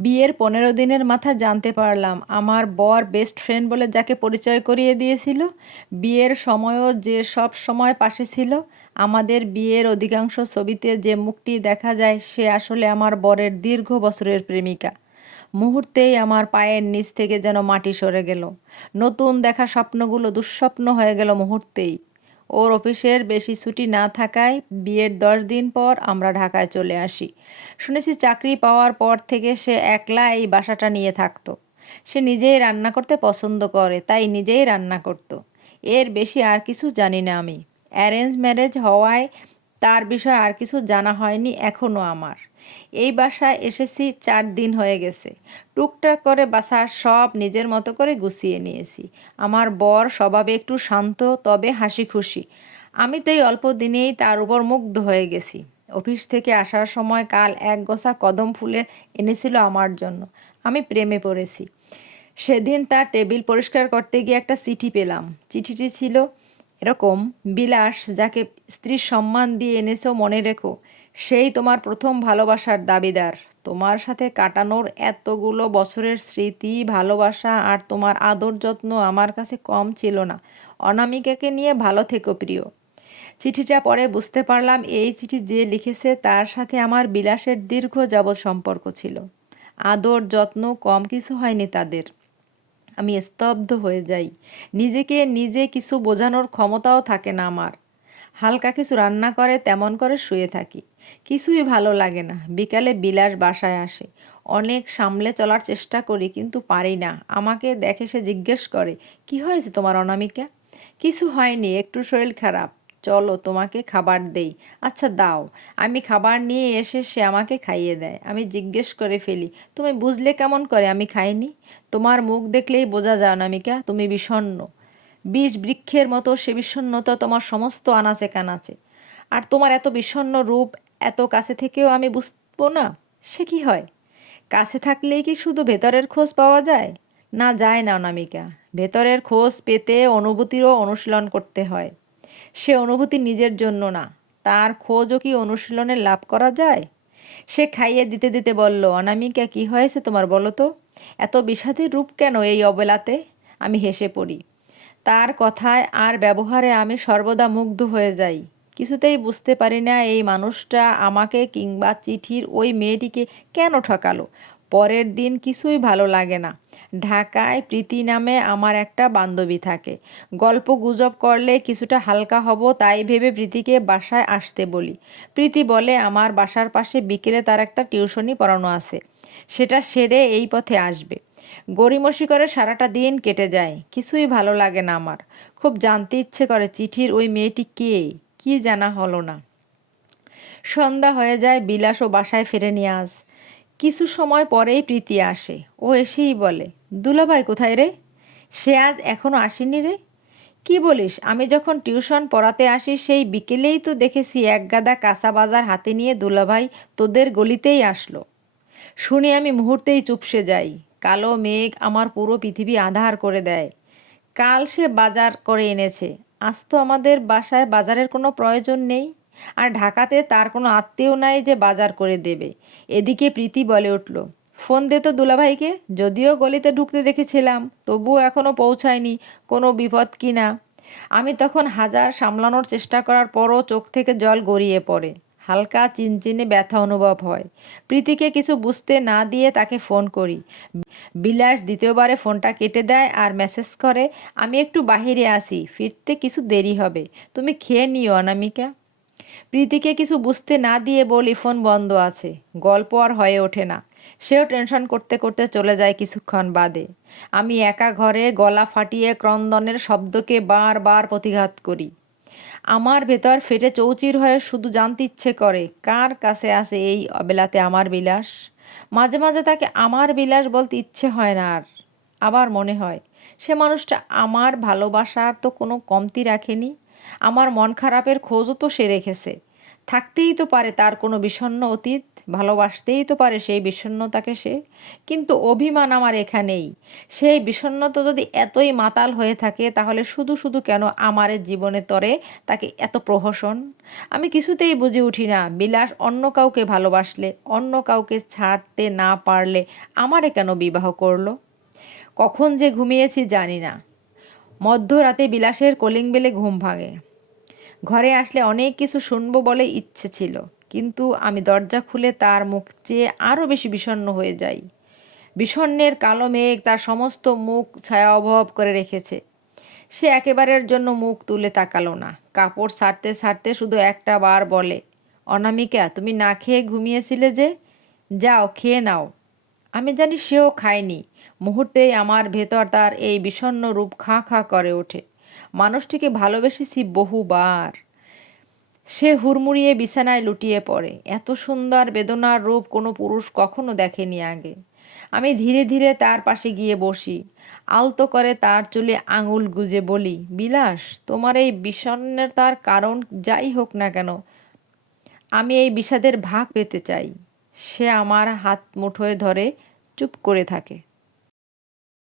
বিয়ের 15 দিনের মাথায় জানতে পারলাম আমার বর বেস্ট ফ্রেন্ড বলে যাকে পরিচয় করিয়ে দিয়েছিল, বিয়ের সময়ও যে সব সময় পাশে ছিল। আমাদের বিয়ের অধিকাংশ ছবিতে যে মুখটি দেখা যায় সে আসলে আমার বরের দীর্ঘ বছরের প্রেমিকা। মুহূর্তেই আমার পায়ের নিচ থেকে যেন মাটি সরে গেল। নতুন দেখা স্বপ্নগুলো দুঃস্বপ্ন হয়ে গেল মুহূর্তেই। ওর অফিসের বেশি ছুটি না থাকায় বিয়ের 10 দিন পর আমরা ঢাকায় চলে আসি। শুনেছি চাকরি পাওয়ার পর থেকে সে একলা এই বাসাটা নিয়ে থাকতো। সে নিজেই রান্না করতে পছন্দ করে, তাই নিজেই রান্না করতো। এর বেশি আর কিছু জানি না আমি। অ্যারেঞ্জ ম্যারেজ হওয়ায় তার বিষয়ে আর কিছু জানা হয়নি এখনও আমার। এই বাসায় এসেছি 4 দিন হয়ে গেছে। টুকটাক করে বাসার সব নিজের মতো করে গুছিয়ে নিয়েছি। আমার বর স্বভাবে একটু শান্ত, তবে হাসি খুশি। আমি তো এই অল্প দিনেই তার উপর মুগ্ধ হয়ে গেছি। অফিস থেকে আসার সময় কাল এক গোছা কদম ফুলে এনেছিল আমার জন্য। আমি প্রেমে পড়েছি। সেদিন তার টেবিল পরিষ্কার করতে গিয়ে একটা চিঠি পেলাম। চিঠিটি ছিল এরকম: বিলাস, যাকে স্ত্রীর সম্মান দিয়ে এনেছো মনে রেখো, সেই তোমার প্রথম ভালোবাসার দাবিদার। তোমার সাথে কাটানোর এতগুলো বছরের স্মৃতি, ভালোবাসা আর তোমার আদর যত্ন আমার কাছে কম ছিল না। অনামিকাকে নিয়ে ভালো থেকো প্রিয়। চিঠিটা পড়ে বুঝতে পারলাম এই চিঠি যে লিখেছে তার সাথে আমার বিলাসের দীর্ঘ যাবৎ সম্পর্ক ছিল। আদর যত্ন কম কিছু হয়নি তাদের। আমি স্তব্ধ হয়ে যাই। নিজেকে নিজে কিছু বোঝানোর ক্ষমতাও থাকে না আমার। হালকা কিছু রান্না করে তেমন করে শুয়ে থাকি। কিছুই ভালো লাগে না। বিকালে বিলাস বাসায় আসে। অনেক সামলে চলার চেষ্টা করি, কিন্তু পারি না। আমাকে দেখে সে জিজ্ঞেস করে, কি হয়েছে তোমার অনামিকা? কিছু হয়নি, একটু শরীর খারাপ। চলো তোমাকে খাবার দেই। আচ্ছা দাও। আমি খাবার নিয়ে এসে সে আমাকে খাইয়ে দেয়। আমি জিজ্ঞেস করে ফেলি, তুমি বুঝলে কেমন করে আমি খাইনি? তোমার মুখ দেখলেই বোঝা যায় অনামিকা, তুমি বিষণ্ণ। বীজ বৃক্ষের মতো সে বিষণ্ণতা তোমার সমস্ত আনাচে কানাচে। আর তোমার এত বিষণ্ণ রূপ এত কাছে থেকেও আমি বুঝবো না? সে কি হয়? কাছে থাকলেই কি শুধু ভেতরের খোঁজ পাওয়া যায়? না, যায় না অনামিকা। ভেতরের খোঁজ পেতে অনুভূতিরও অনুশীলন করতে হয়। সে অনুভূতি নিজের জন্য না, তার খোঁজও কি অনুশীলনে লাভ করা যায়? সে খাইয়ে দিতে দিতে বলল, অনামিকা কি হয়েছে তোমার বলো তো? এত বিষাদের রূপ কেন এই অবেলাতে? আমি হেসে পড়ি। তার কথায় আর ব্যবহারে আমি সর্বদা মুগ্ধ হয়ে যাই। কিছুতেই বুঝতে পারি না এই মানুষটা আমাকে কিংবা চিঠির ওই মেয়েটিকে কেন ঠকালো। পরের দিন কিছুই ভালো লাগে না। ঢাকায় প্রীতি নামে আমার একটা বান্ধবী থাকে। গল্প গুজব করলে কিছুটা হালকা হব তাই ভেবে প্রীতিকে বাসায় আসতে বলি। প্রীতি বলে আমার বাসার পাশে বিকেলে তার একটা টিউশনি পড়ানো আছে, সেটা সেরে এই পথে আসবে। গড়িমসি করে সারাটা দিন কেটে যায়। কিছুই ভালো লাগে না আমার। খুব জানতে ইচ্ছে করে চিঠির ওই মেয়েটি কে, কি জানা হলো না। সন্ধ্যা হয়ে যায়, বিলাসও বাসায় ফেরেনি আজ। কিছু সময় পরেই প্রীতি আসে। ও এসেই বলে, দুলাভাই কোথায় রে? সে আজ এখনো আসেনি রে? কি বলিস? আমি যখন টিউশন পড়াতে আসি সেই বিকেলেই তো দেখেছি এক গাদা কাঁচা বাজার হাতে নিয়ে দুলাভাই তোদের গলিতেই আসলো। শুনে আমি মুহূর্তেই চুপসে যাই। কালো মেঘ আমার পুরো পৃথিবী আঁধার করে দেয়। কাল সে বাজার করে এনেছে। আজ তো আমাদের বাসায় বাজারের কোনো প্রয়োজন নেই। আর ঢাকাতে তার কোনো আত্মীয় নাই যে বাজার করে দেবে। এদিকে প্রীতি বলে উঠল, ফোন দে তো দুলাভাইকে। যদিও গলিতে ঢুকতে দেখেছিলাম, তবুও এখনও পৌঁছায়নি। কোনো বিপদ কি না? আমি তখন হাজার সামলানোর চেষ্টা করার পরও চোখ থেকে জল গড়িয়ে পড়ে। হালকা চিনচিনে ব্যথা অনুভব হয়। প্রীতিকে কিছু বুঝতে না দিয়ে তাকে ফোন করি। বিলাস দ্বিতীয়বারে ফোনটা কেটে দেয় আর মেসেজ করে, আমি একটু বাহিরে আসি, ফিরতে কিছু দেরি হবে, তুমি খেয়ে নিও অনামিকা। প্রীতিকে কিছু বুঝতে না দিয়ে বলি ফোন বন্ধ আছে। গল্প আর হয়ে ওঠে না। সেও টেনশন করতে করতে চলে যায় কিছুক্ষণ বাদে। আমি একা ঘরে গলা ফাটিয়ে ক্রন্দনের শব্দকে বারবার প্রতিঘাত করি। আমার ভেতর ফেটে চৌচির হয়ে শুধু জানতে ইচ্ছে করে কার কাছে আছে এই অবেলাতে আমার বিলাস। মাঝে মাঝে তাকে আমার বিলাস বলতে ইচ্ছে হয় না আর। আবার মনে হয় সে মানুষটা আমার ভালোবাসার তো কোনো কমতি রাখেনি। আমার মন খারাপের খোঁজও তো সে রেখেছে। থাকতেই তো পারে তার কোনো বিষণ্ণ অতীত, ভালোবাসতেই তো পারে সেই বিষণ্ণতাকে সে। কিন্তু অভিমান আমার এখানেই। সেই বিষণ্ণতা যদি এতই মাতাল হয়ে থাকে তাহলে শুধু শুধু কেন আমারে জীবনে তরে তাকে এত প্রহসন? আমি কিছুতেই বুঝে উঠি না, বিলাস অন্য কাউকে ভালোবাসলে, অন্য কাউকে ছাড়তে না পারলে আমারে কেন বিবাহ করলো? কখন যে ঘুমিয়েছি জানি না। মধ্যরাতে বিলাসের কলিং বেলে ঘুম ভাঙে। ঘরে আসলে অনেক কিছু শুনবো বলে ইচ্ছে ছিল, কিন্তু আমি দরজা খুলে তার মুখ চেয়ে আরও বেশি বিষণ্ণ হয়ে যাই। বিষণ্ণের কালো মেঘ তার সমস্ত মুখ ছায়া অবভ করে রেখেছে। সে একেবারের জন্য মুখ তুলে তাকালো না। কাপড় ছাড়তে ছাড়তে শুধু একটা বার বলে, অনামিকা, তুমি না খেয়ে ঘুমিয়েছিলে যে, যাও খেয়ে নাও। আমি জানি সেও খায়নি। মুহূর্তেই আমার ভেতর তার এই বিষণ্ণ রূপ খাঁ খাঁ করে ওঠে। মানুষটিকে ভালোবেসেছি বহুবার। সে হুড়মুড়িয়ে বিছানায় লুটিয়ে পড়ে। এত সুন্দর বেদনার রূপ কোনো পুরুষ কখনো দেখেনি আগে। আমি ধীরে ধীরে তার পাশে গিয়ে বসি। আলতো করে তার চুলে আঙুল গুজে বলি, বিলাস, তোমার এই বিষণ্ণতার কারণ যাই হোক না কেন, আমি এই বিষাদের ভাগ পেতে চাই। সে আমার হাত মুঠোয় ধরে চুপ করে থাকে।